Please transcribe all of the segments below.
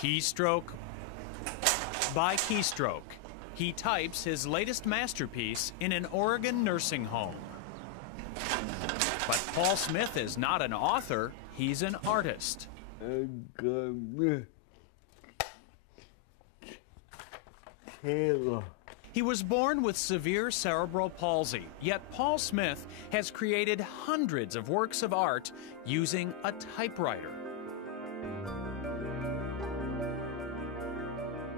Keystroke by keystroke, he types his latest masterpiece in an Oregon nursing home. But Paul Smith is not an author, he's an artist. He was born with severe cerebral palsy, yet Paul Smith has created hundreds of works of art using a typewriter.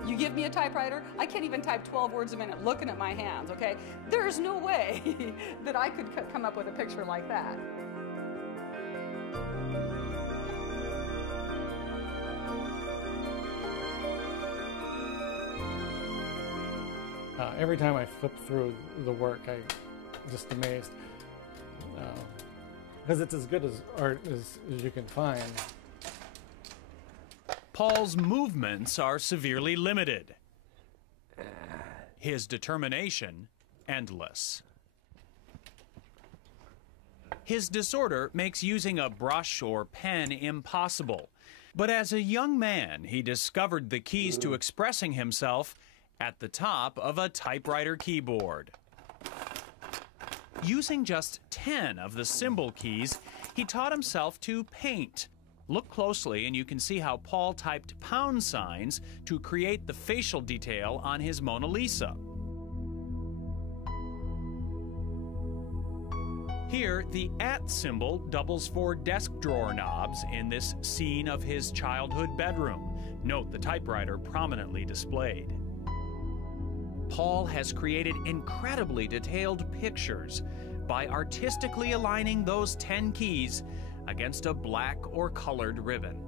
You give me a typewriter, I can't even type 12 words a minute looking at my hands, okay? There's no way that I could come up with a picture like that. Every time I flip through the work, I'm just amazed. Because it's as good as art as you can find. Paul's movements are severely limited. His determination, endless. His disorder makes using a brush or pen impossible. But as a young man, he discovered the keys to expressing himself at the top of a typewriter keyboard. Using just 10 of the symbol keys, he taught himself to paint. Look closely and you can see how Paul typed pound signs to create the facial detail on his Mona Lisa. Here, the @ symbol doubles for desk drawer knobs in this scene of his childhood bedroom. Note the typewriter prominently displayed. Paul has created incredibly detailed pictures by artistically aligning those 10 keys against a black or colored ribbon.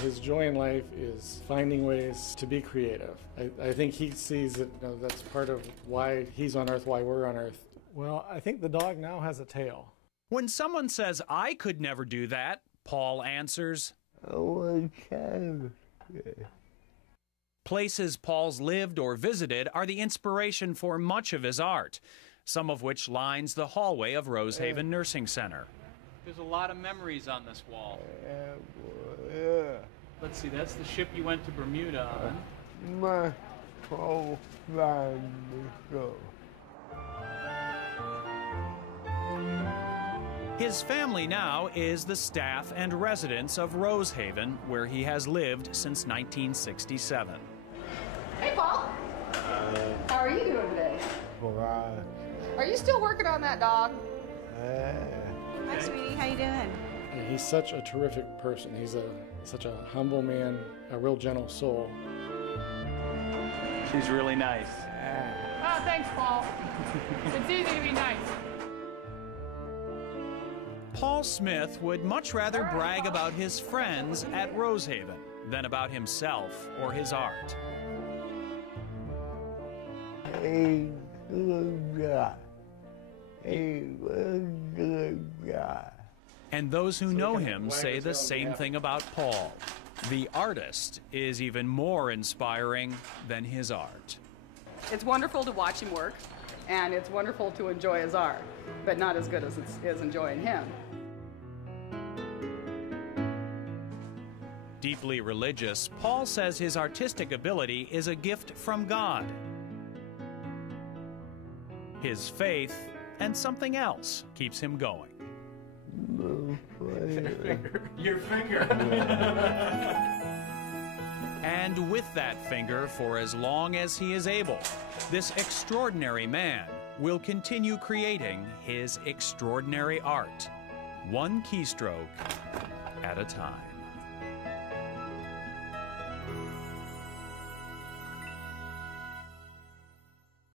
His joy in life is finding ways to be creative. I think he sees that that's part of why he's on Earth, why we're on Earth. Well, I think the dog now has a tail. When someone says, "I could never do that," Paul answers, "Oh, I can." Places Paul's lived or visited are the inspiration for much of his art, some of which lines the hallway of Rosehaven Nursing Center. There's a lot of memories on this wall. Let's see, that's the ship you went to Bermuda on. My whole family goes. His family now is the staff and residents of Rosehaven, where he has lived since 1967. Hey, Paul. How are you doing today? Are you still working on that dog? Hi, sweetie. How you doing? He's such a terrific person. He's such a humble man, a real gentle soul. She's really nice. Oh, thanks, Paul. It's easy to be nice. Paul Smith would much rather brag about his friends at Rosehaven than about himself or his art. Hey, good guy. Hey, good guy. And those who know him say the same thing about Paul. The artist is even more inspiring than his art. It's wonderful to watch him work, and it's wonderful to enjoy his art, but not as good as enjoying him. Deeply religious, Paul says his artistic ability is a gift from God. His faith and something else keeps him going. Your finger. And with that finger, for as long as he is able, this extraordinary man will continue creating his extraordinary art, one keystroke at a time.